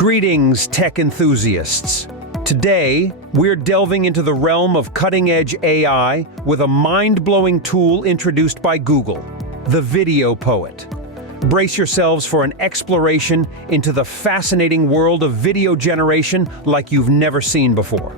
Greetings, tech enthusiasts. Today, we're delving into the realm of cutting-edge AI with a mind-blowing tool introduced by Google, the Video Poet. Brace yourselves for an exploration into the fascinating world of video generation like you've never seen before.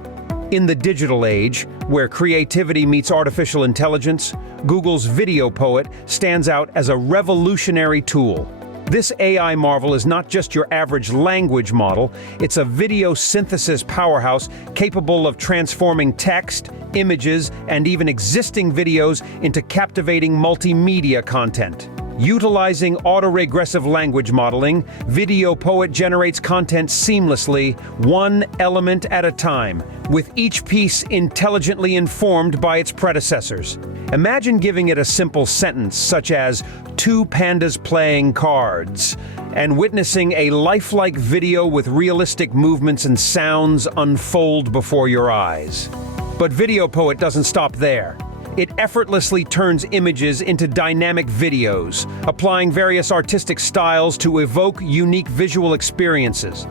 In the digital age, where creativity meets artificial intelligence, Google's Video Poet stands out as a revolutionary tool. This AI marvel is not just your average language model, it's a video synthesis powerhouse capable of transforming text, images, and even existing videos into captivating multimedia content. Utilizing autoregressive language modeling, Video Poet generates content seamlessly, one element at a time, with each piece intelligently informed by its predecessors. Imagine giving it a simple sentence such as, "Two pandas playing cards," and witnessing a lifelike video with realistic movements and sounds unfold before your eyes. But Video Poet doesn't stop there. It effortlessly turns images into dynamic videos, applying various artistic styles to evoke unique visual experiences.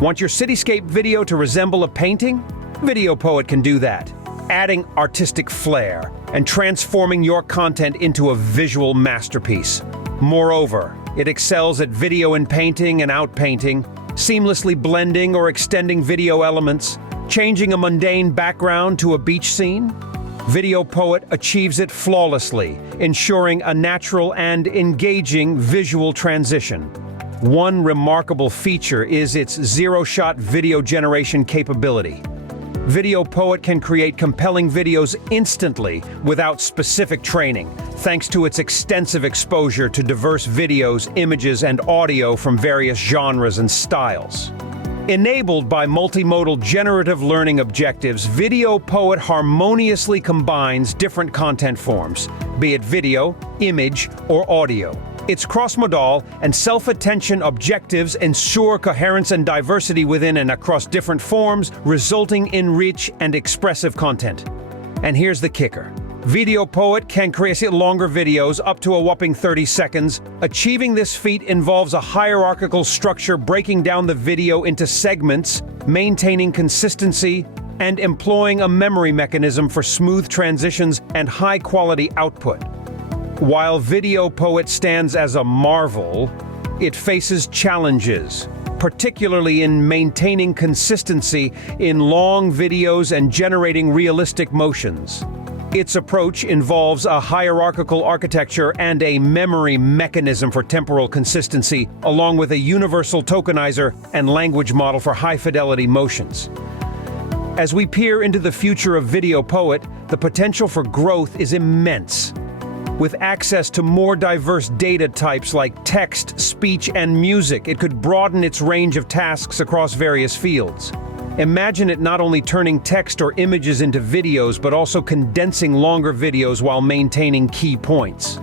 Want your cityscape video to resemble a painting? Video Poet can do that, adding artistic flair and transforming your content into a visual masterpiece. Moreover, it excels at video in painting and outpainting, seamlessly blending or extending video elements, changing a mundane background to a beach scene. Video Poet achieves it flawlessly, ensuring a natural and engaging visual transition. One remarkable feature is its zero-shot video generation capability. Video Poet can create compelling videos instantly without specific training, thanks to its extensive exposure to diverse videos, images, and audio from various genres and styles. Enabled by multimodal generative learning objectives, Video Poet harmoniously combines different content forms, be it video, image, or audio. Its cross-modal and self-attention objectives ensure coherence and diversity within and across different forms, resulting in rich and expressive content. And here's the kicker. Video Poet can create longer videos up to a whopping 30 seconds. Achieving this feat involves a hierarchical structure breaking down the video into segments, maintaining consistency, and employing a memory mechanism for smooth transitions and high-quality output. While Video Poet stands as a marvel, it faces challenges, particularly in maintaining consistency in long videos and generating realistic motions. Its approach involves a hierarchical architecture and a memory mechanism for temporal consistency, along with a universal tokenizer and language model for high-fidelity motions. As we peer into the future of Video Poet, the potential for growth is immense. With access to more diverse data types like text, speech, and music, it could broaden its range of tasks across various fields. Imagine it not only turning text or images into videos, but also condensing longer videos while maintaining key points.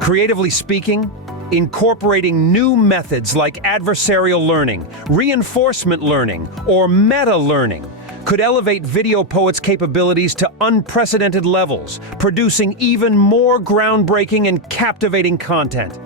Creatively speaking, incorporating new methods like adversarial learning, reinforcement learning, or meta-learning could elevate Video Poet's capabilities to unprecedented levels, producing even more groundbreaking and captivating content.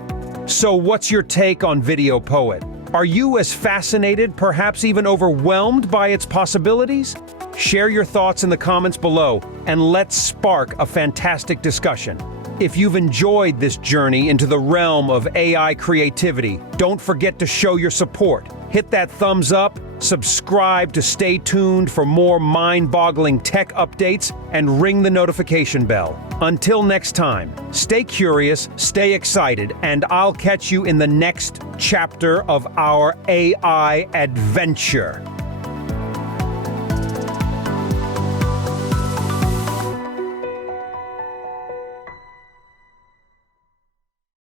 So what's your take on Video Poet? Are you as fascinated, perhaps even overwhelmed by its possibilities? Share your thoughts in the comments below, and let's spark a fantastic discussion. If you've enjoyed this journey into the realm of AI creativity, don't forget to show your support. Hit that thumbs up, subscribe to stay tuned for more mind-boggling tech updates, and ring the notification bell. Until next time, stay curious, stay excited, and I'll catch you in the next chapter of our AI adventure.